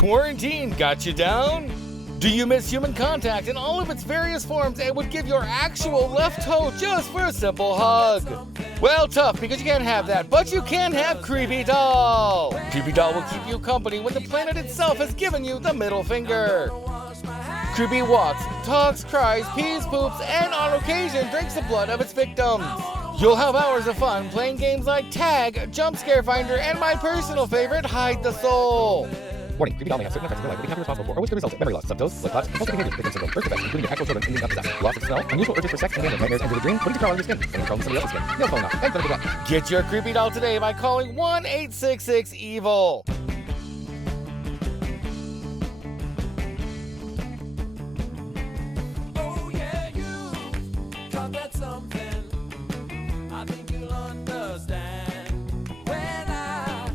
Quarantine got you down? Do you miss human contact in all of its various forms and would give your actual left toe just for a simple hug? Well, tough, because you can't have that, but you can have Creepy Doll. Creepy Doll will keep you company when the planet itself has given you the middle finger. Creepy walks, talks, cries, pees, poops, and on occasion drinks the blood of its victims. You'll have hours of fun playing games like Tag, Jump Scare Finder, and my personal favorite, Hide the Soul. Warning, creepy doll may have certain effects in your life that we cannot be responsible for or which could result in memory loss, subdose, blood clots, compulsive behavior, victim syndrome, birth defects, including your actual children ending up disaster, loss of smell, unusual urges for sex and gambling, nightmares and vivid dreams, putting to crawl on your skin, and crawling to somebody else's skin, nails falling off, and clinical death. Get your Creepy Doll today by calling 1-866-EVIL. Oh yeah, you talk about something I think you'll understand when I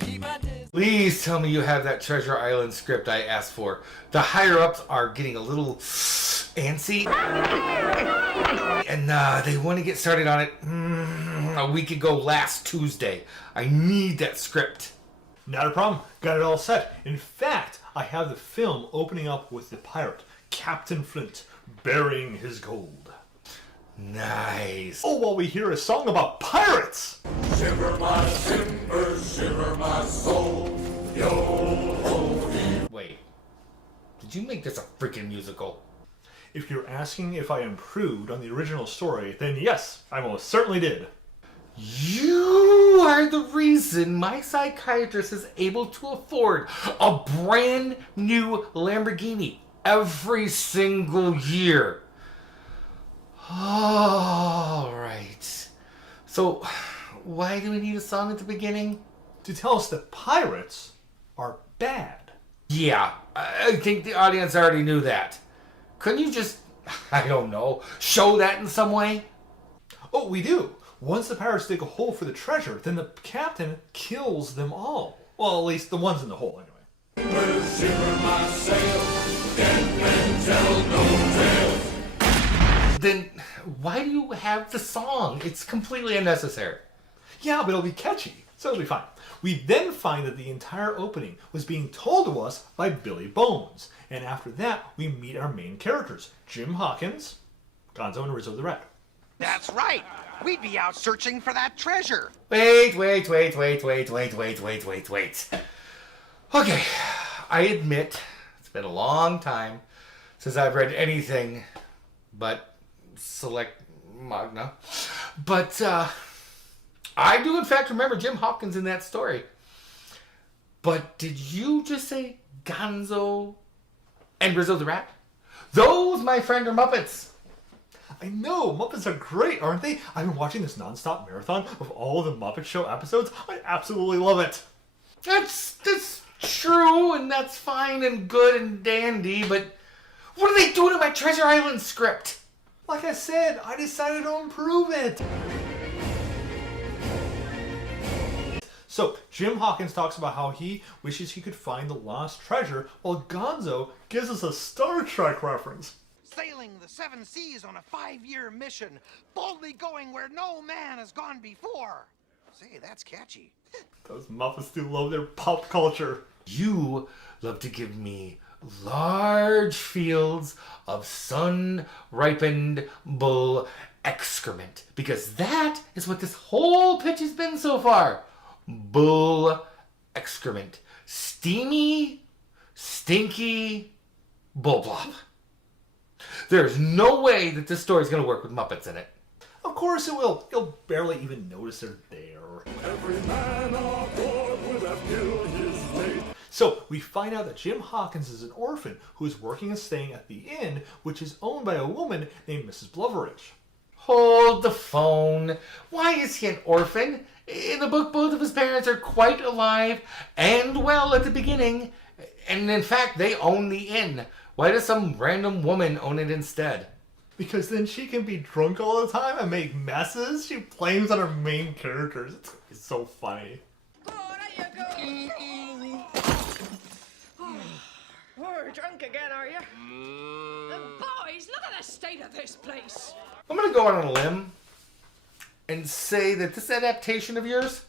keep my distance. Please tell me you have that Treasure Island script I asked for. The higher-ups are getting a little antsy. And they want to get started on it a week ago last Tuesday. I need that script. Not a problem. Got it all set. In fact, I have the film opening up with the pirate, Captain Flint, burying his gold. Nice. Oh, while we hear a song about pirates! Shiver my timbers, shiver my soul, yo-ho-dee. Wait. Did you make this a freaking musical? If you're asking if I improved on the original story, then yes, I most certainly did. You are the reason my psychiatrist is able to afford a brand new Lamborghini every single year. All right. So, why do we need a song at the beginning? To tell us that pirates are bad. Yeah, I think the audience already knew that. Couldn't you just, I don't know, show that in some way? Oh, we do. Once the pirates dig a hole for the treasure, then the captain kills them all. Well, at least the ones in the hole, anyway. Shiver my sails, dead men tell no tales. Then why do you have the song? It's completely unnecessary. Yeah, but it'll be catchy, so it'll be fine. We then find that the entire opening was being told to us by Billy Bones. And after that, we meet our main characters, Jim Hawkins, Gonzo, and Rizzo the Rat. That's right. We'd be out searching for that treasure. Wait. Okay, I admit it's been a long time since I've read anything but Select Magna. But I do in fact remember Jim Hawkins in that story. But did you just say Gonzo and Rizzo the Rat? Those, my friend, are Muppets. I know, Muppets are great, aren't they? I've been watching this non-stop marathon of all the Muppet Show episodes. I absolutely love it. That's true, and that's fine and good and dandy, but what are they doing in my Treasure Island script? Like I said, I decided to improve it. So, Jim Hawkins talks about how he wishes he could find the lost treasure, while Gonzo gives us a Star Trek reference. Sailing the seven seas on a 5-year mission, boldly going where no man has gone before. Say, that's catchy. Those Muppets do love their pop culture. You love to give me large fields of sun-ripened bull excrement, because that is what this whole pitch has been so far. Bull excrement. Steamy, stinky bull blob. There's no way that this story's going to work with Muppets in it. Of course it will. You'll barely even notice they're there. Every man on board will have killed his mate. So, we find out that Jim Hawkins is an orphan who is working and staying at the inn, which is owned by a woman named Mrs. Bloveridge. Hold the phone. Why is he an orphan? In the book, both of his parents are quite alive and well at the beginning. And in fact, they own the inn. Why does some random woman own it instead? Because then she can be drunk all the time and make messes. She blames on her main characters. It's so funny. We're drunk again, are you? Boys, look at the state of this place. I'm going to go out on a limb and say that this adaptation of yours,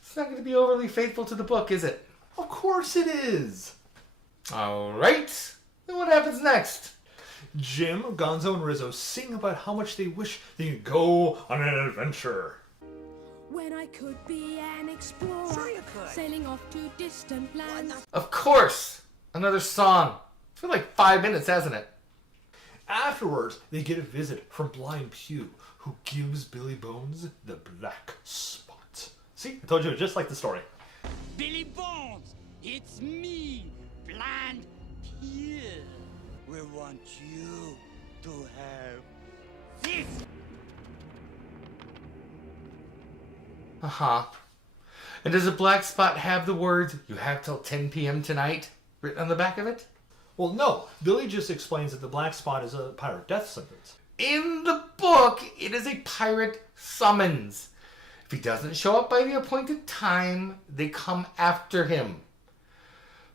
it's not going to be overly faithful to the book, is it? Of course it is. Alright, then what happens next? Jim, Gonzo, and Rizzo sing about how much they wish they could go on an adventure. When I could be an explorer, Sure you could. sailing off to distant lands. Of course, another song. It's been like 5 minutes, hasn't it? Afterwards, they get a visit from Blind Pew, who gives Billy Bones the black spot. See, I told you, just like the story. Billy Bones, it's me, Blind Pew. We want you to have this. Uh-huh. And does the black spot have the words, "You have till 10 p.m. tonight," written on the back of it? Well, no. Billy just explains that the black spot is a pirate death sentence. In the book, it is a pirate summons. If he doesn't show up by the appointed time, they come after him.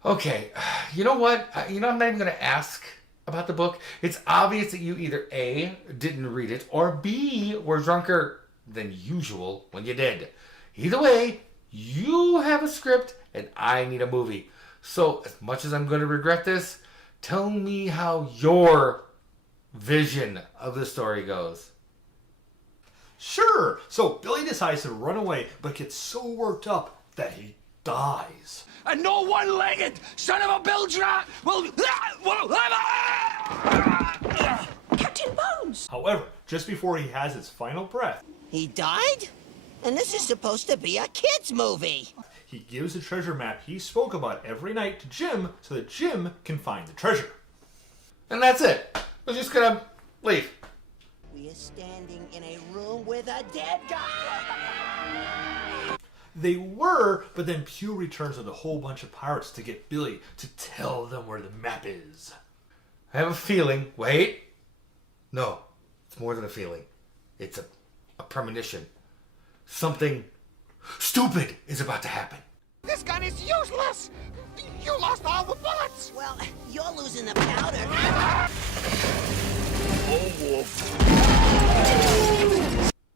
Okay, you know what? I'm not even going to ask about the book. It's obvious that you either A, didn't read it, or B, were drunker than usual when you did. Either way, you have a script and I need a movie. So, as much as I'm going to regret this, tell me how your vision of the story goes. Sure. So Billy decides to run away, but gets so worked up that he dies. And no one-legged son of a bilge-rat will... Captain Bones! However, just before he has his final breath, He died? And this is supposed to be a kid's movie. he gives the treasure map he spoke about every night to Jim so that Jim can find the treasure. And that's it. We're just going to leave. We are standing in a room with a dead guy. They were, but then Pew returns with a whole bunch of pirates to get Billy to tell them where the map is. I have a feeling. Wait. No, it's more than a feeling. It's a premonition. Something stupid is about to happen. This gun is useless! You lost all the bullets! Well, you're losing the powder.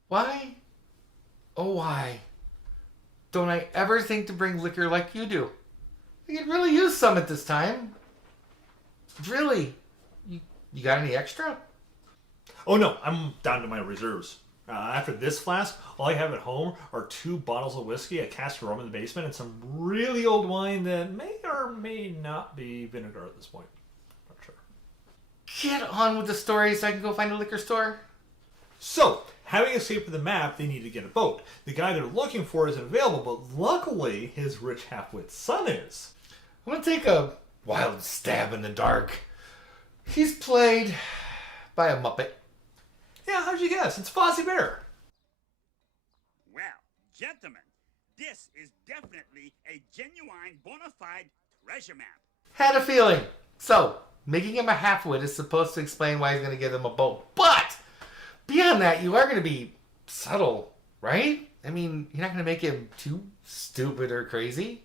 Why? Oh, why? Don't I ever think to bring liquor like you do? I could really use some at this time. Really? You got any extra? Oh no, I'm down to my reserves. After this flask, all I have at home are 2 bottles of whiskey, a cask of rum in the basement, and some really old wine that may or may not be vinegar at this point. Not sure. Get on with the story so I can go find a liquor store. So, having escaped with the map, they need to get a boat. The guy they're looking for isn't available, but luckily his rich half-wit son is. I'm gonna take a wild stab in the dark. He's played by a Muppet. Yeah, how'd you guess? It's Fozzie Bear. Well, gentlemen, this is definitely a genuine bona fide treasure map. Had a feeling. So, making him a half-wit is supposed to explain why he's gonna give them a boat. But, beyond that, you are gonna be subtle, right? I mean, you're not gonna make him too stupid or crazy.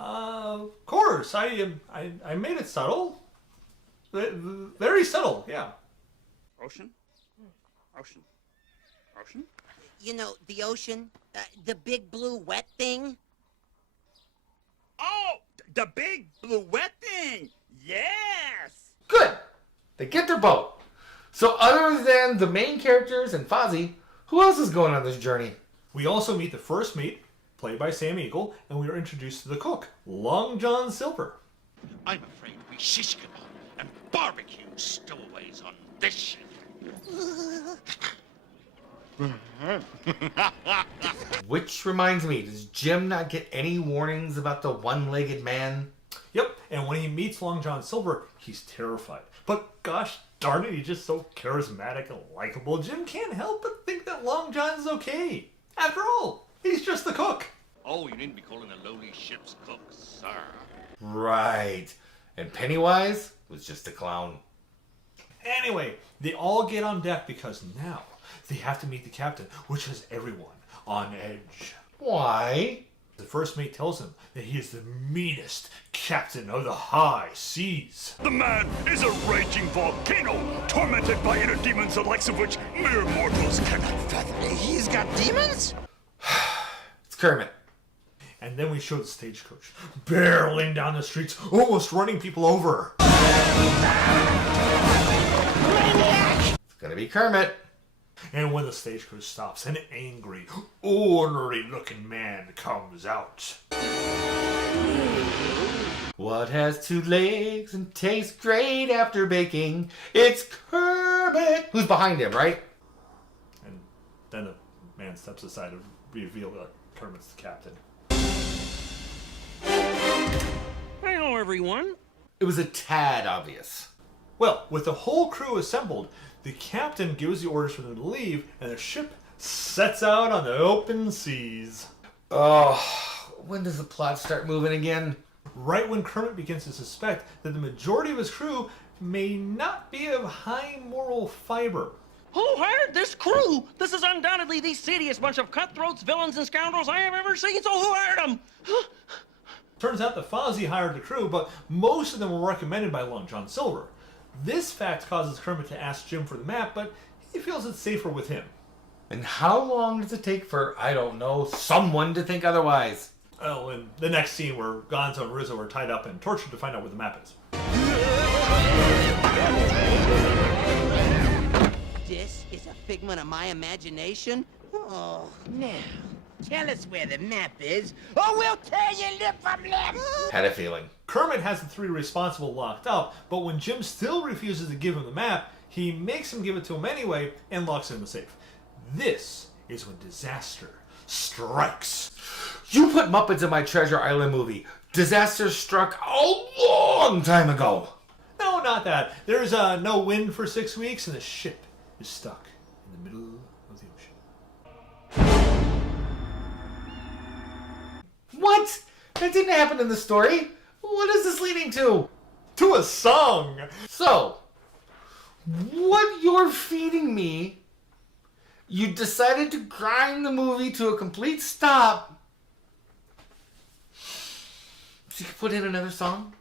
Of course. I made it subtle. Very subtle, yeah. Ocean? Ocean? Ocean? You know, the ocean, the big blue wet thing. Oh, the big blue wet thing! Yes! Good! They get their boat. So other than the main characters and Fozzie, who else is going on this journey? We also meet the first mate, played by Sam Eagle, and we are introduced to the cook, Long John Silver. I'm afraid we shish kebab and barbecue stowaways on this ship. Which reminds me, does Jim not get any warnings about the one-legged man? Yep, and when he meets Long John Silver, he's terrified. But gosh darn it, he's just so charismatic and likable. Jim can't help but think that Long John's okay. After all, he's just the cook. Oh, you needn't be calling a lowly ship's cook, sir. Right. And Pennywise was just a clown. Anyway, they all get on deck because now they have to meet the captain, which has everyone on edge. Why? The first mate tells him that he is the meanest captain of the high seas. The man is a raging volcano, tormented by inner demons the likes of which mere mortals cannot fathom. He's got demons? It's Kermit. And then we show the stagecoach barreling down the streets, almost running people over. It's gonna be Kermit. And when the stagecoach stops, an angry, ornery-looking man comes out. What has 2 legs and tastes great after baking? It's Kermit! Who's behind him, right? And then the man steps aside to reveal that Kermit's the captain. Hello, everyone. It was a tad obvious. Well, with the whole crew assembled, the captain gives the orders for them to leave, and the ship sets out on the open seas. Oh, when does the plot start moving again? Right when Kermit begins to suspect that the majority of his crew may not be of high moral fiber. Who hired this crew? This is undoubtedly the seediest bunch of cutthroats, villains, and scoundrels I have ever seen, so who hired them? Turns out that Fozzie hired the crew, but most of them were recommended by Long John Silver. This fact causes Kermit to ask Jim for the map, but he feels it's safer with him. And how long does it take for, I don't know, someone to think otherwise? Oh, and the next scene where Gonzo and Rizzo are tied up and tortured to find out where the map is. This is a figment of my imagination? Oh, now, tell us where the map is, or we'll tear you lip from lip! Had a feeling. Kermit has the 3 responsible locked up, but when Jim still refuses to give him the map, he makes him give it to him anyway and locks it in the safe. This is when disaster strikes. You put Muppets in my Treasure Island movie. Disaster struck a long time ago. No, not that. There's no wind for 6 weeks and the ship is stuck in the middle of the ocean. What? That didn't happen in the story. What is this leading to? To a song! So, what you're feeding me, you decided to grind the movie to a complete stop so you could put in another song?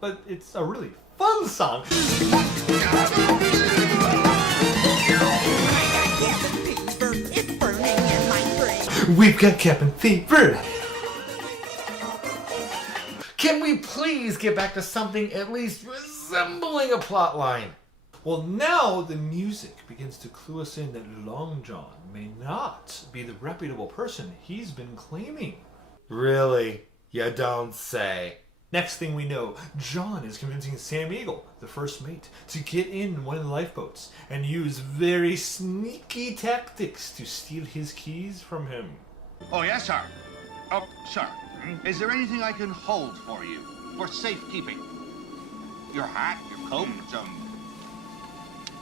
But it's a really fun song. We've got cabin fever. Can we please get back to something at least resembling a plot line? Well, now the music begins to clue us in that Long John may not be the reputable person he's been claiming. Really? You don't say. Next thing we know, John is convincing Sam Eagle, the first mate, to get in one of the lifeboats and use very sneaky tactics to steal his keys from him. Oh, yes, sir. Oh, sir. Is there anything I can hold for you for safekeeping? Your hat, your coat,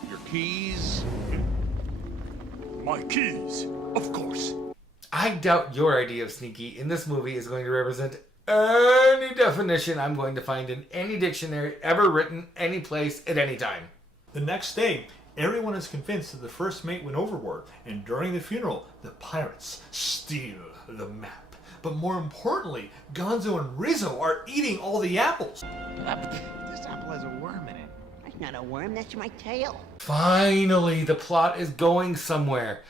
your keys? My keys, of course. I doubt your idea of sneaky in this movie is going to represent any definition I'm going to find in any dictionary ever written any place at any time. The next day, everyone is convinced that the first mate went overboard, and during the funeral, the pirates steal the map. But more importantly, Gonzo and Rizzo are eating all the apples. This apple has a worm in it. That's not a worm, that's my tail. Finally, the plot is going somewhere.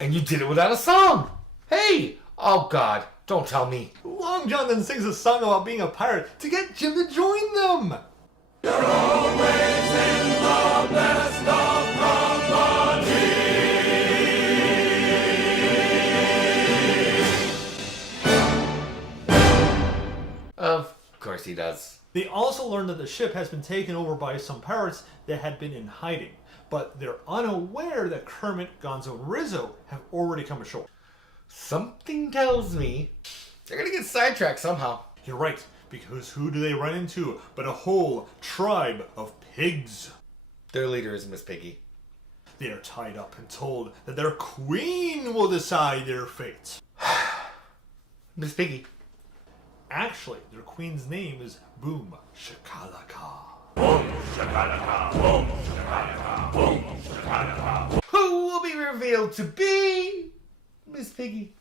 And you did it without a song. Hey! Oh, God. Don't tell me. Long John then sings a song about being a pirate to get Jim to join them. You're always in the best of company. Of course he does. They also learn that the ship has been taken over by some pirates that had been in hiding, but they're unaware that Kermit, Gonzo, and Rizzo have already come ashore. Something tells me they're gonna get sidetracked somehow. You're right, because who do they run into but a whole tribe of pigs? Their leader is Miss Piggy. They are tied up and told that their queen will decide their fate. Miss Piggy. Actually, their queen's name is Boom Shakalaka. Boom, shakalaka, boom, shakalaka, boom, shakalaka. Who will be revealed to be Miss Piggy?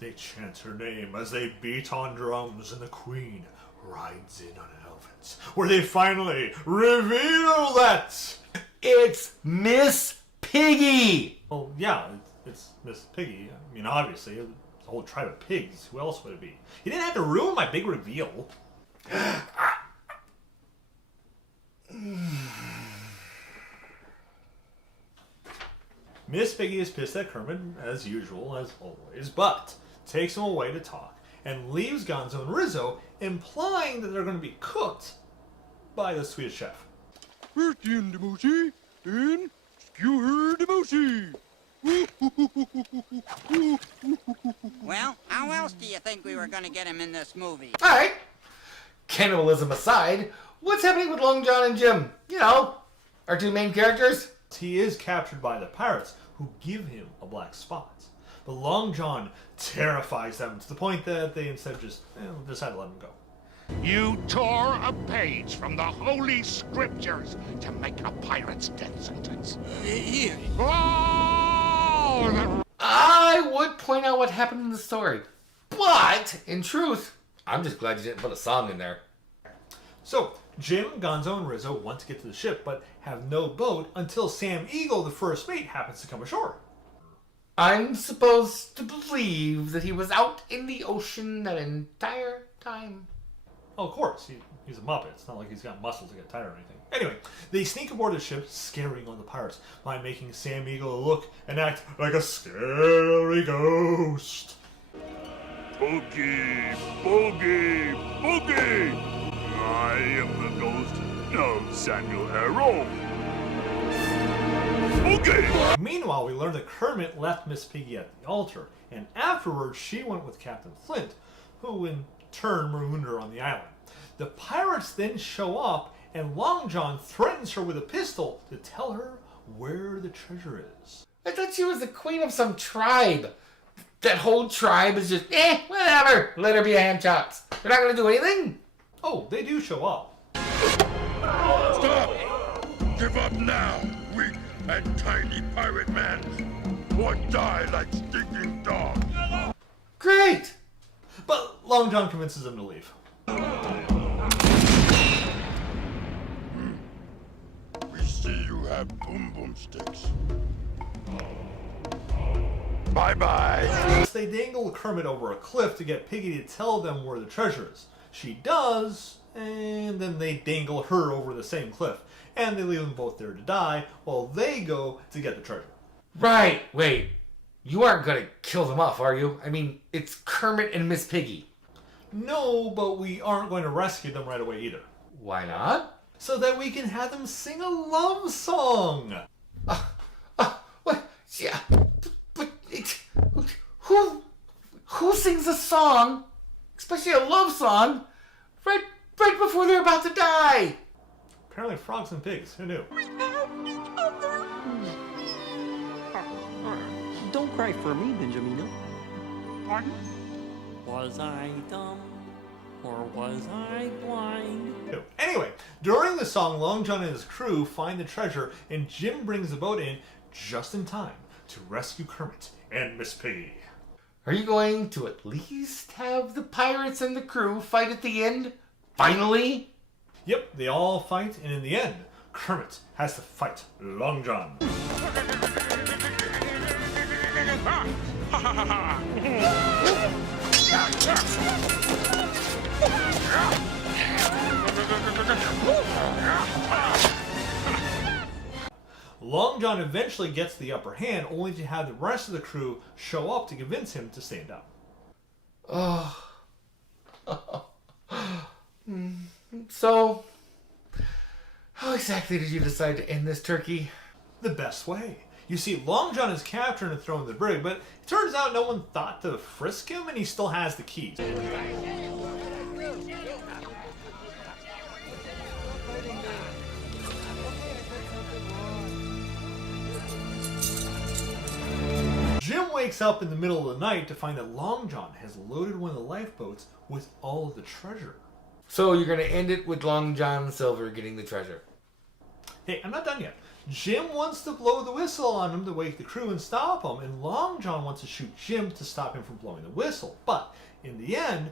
They chant her name as they beat on drums, and the queen rides in on an elephant, where they finally reveal that it's Miss Piggy! Oh, yeah, it's Miss Piggy. I mean, obviously, a whole tribe of pigs. Who else would it be? You didn't have to ruin my big reveal. Miss Piggy is pissed at Kermit, as usual, as always, but takes him away to talk and leaves Gonzo and Rizzo, implying that they're going to be cooked by the Swedish chef. First in the mochi, then skewer the mochi. Well, how else do you think we were gonna get him in this movie? Alright, cannibalism aside, what's happening with Long John and Jim? You know, our two main characters? He is captured by the pirates, who give him a black spot. But Long John terrifies them to the point that they instead just decide to let him go. You tore a page from the Holy Scriptures to make a pirate's death sentence. Oh! I would point out what happened in the story. But, in truth, I'm just glad you didn't put a song in there. So, Jim, Gonzo, and Rizzo want to get to the ship, but have no boat until Sam Eagle, the first mate, happens to come ashore. I'm supposed to believe that he was out in the ocean that entire time. Oh, of course. He's a Muppet. It's not like he's got muscles to get tired or anything. Anyway, they sneak aboard the ship, scaring all the pirates by making Sam Eagle look and act like a scary ghost. Boogie, boogie, boogie! I am the ghost of Samuel Arrow. Boogie! Meanwhile, we learn that Kermit left Miss Piggy at the altar, and afterwards she went with Captain Flint, who in turn marooned her on the island. The pirates then show up, and Long John threatens her with a pistol to tell her where the treasure is. I thought she was the queen of some tribe. That whole tribe is just, whatever. Let her be a hand chops. They're not going to do anything. Oh, they do show up. Stop! Give up now, weak and tiny pirate man, or die like stinking dogs. Great! But Long John convinces them to leave. We see you have boom boom sticks. Bye-bye. They dangle Kermit over a cliff to get Piggy to tell them where the treasure is. She does, and then they dangle her over the same cliff. And they leave them both there to die while they go to get the treasure. Right, wait. You aren't going to kill them off, are you? I mean, it's Kermit and Miss Piggy. No, but we aren't going to rescue them right away either. Why not? So that we can have them sing a love song. What? Yeah, but who sings a song, especially a love song, right before they're about to die? Apparently frogs and pigs. Who knew? We have each other. Don't cry for me, Benjamino. Pardon? Was I dumb or was I blind? Anyway, during the song, Long John and his crew find the treasure, and Jim brings the boat in just in time to rescue Kermit and Miss Piggy. Are you going to at least have the pirates and the crew fight at the end? Finally? Yep, they all fight, and in the end, Kermit has to fight Long John. Long John eventually gets the upper hand, only to have the rest of the crew show up to convince him to stand up. So, how exactly did you decide to end this turkey? The best way. You see, Long John is captured and thrown in the brig, but it turns out no one thought to frisk him, and he still has the keys. Jim wakes up in the middle of the night to find that Long John has loaded one of the lifeboats with all of the treasure. So you're going to end it with Long John Silver getting the treasure. Hey, I'm not done yet. Jim wants to blow the whistle on him to wake the crew and stop him, and Long John wants to shoot Jim to stop him from blowing the whistle. But in the end,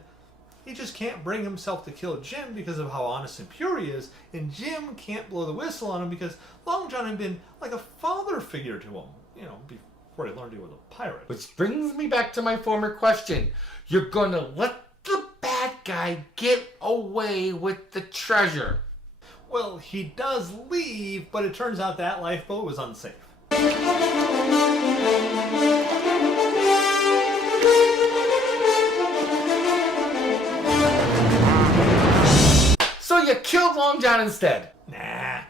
he just can't bring himself to kill Jim because of how honest and pure he is, and Jim can't blow the whistle on him because Long John had been like a father figure to him, before he learned he was a pirate. Which brings me back to my former question. You're gonna let the bad guy get away with the treasure? Well, he does leave, but it turns out that lifeboat was unsafe. So you killed Long John instead? Nah.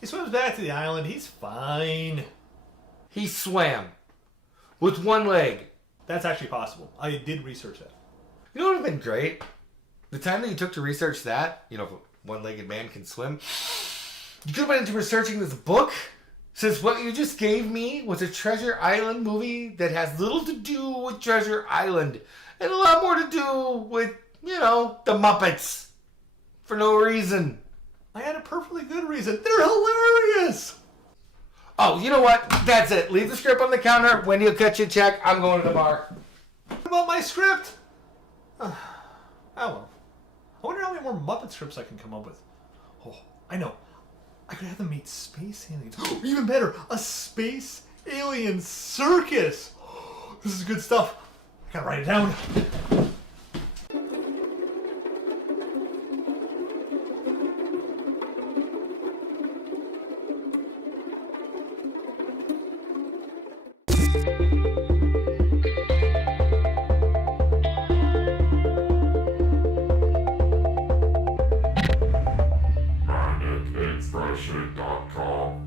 He swims back to the island. He's fine. He swam. With one leg. That's actually possible. I did research that. You know what would have been great? The time that you took to research that, you know, if a one-legged man can swim, you could have went into researching this book, since what you just gave me was a Treasure Island movie that has little to do with Treasure Island, and a lot more to do with, you know, the Muppets. For no reason. I had a perfectly good reason. They're hilarious! Oh, you know what? That's it. Leave the script on the counter. When you cut your check, I'm going to the bar. What about my script? Oh well. I wonder how many more Muppet scripts I can come up with. Oh, I know. I could have them meet space aliens. Even better, a space alien circus. This is good stuff. I gotta write it down. ManicExpression.com